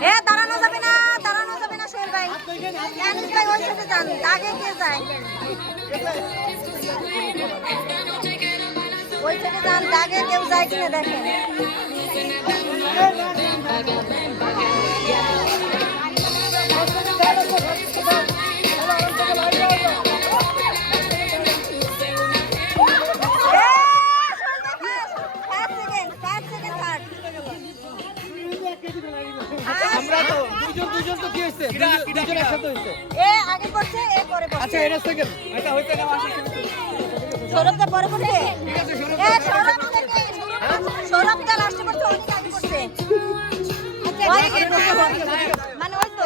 এ, দাঁড়ানো যাবে না, দাঁড়ানো যাবে না সোহেল ভাই। আনিস ভাই ওই সাথে যান, আগে কে যায়? ওই সাথে যান দাগে কেউ যায় কিনা দেখেন। দুজন দুজন তো কি হইছে দুজন- একসাথে হইছে এ আগে পড়ছে এ পরে পড়ছে আচ্ছা এটা সেকেন্ড এটা হইতে না সৌরভটা পরে পড়ছে এ সৌরভ থেকে সৌরভটা লাস্টে পড়ছে অনেক আগে পড়ছে। মানে ওই তো।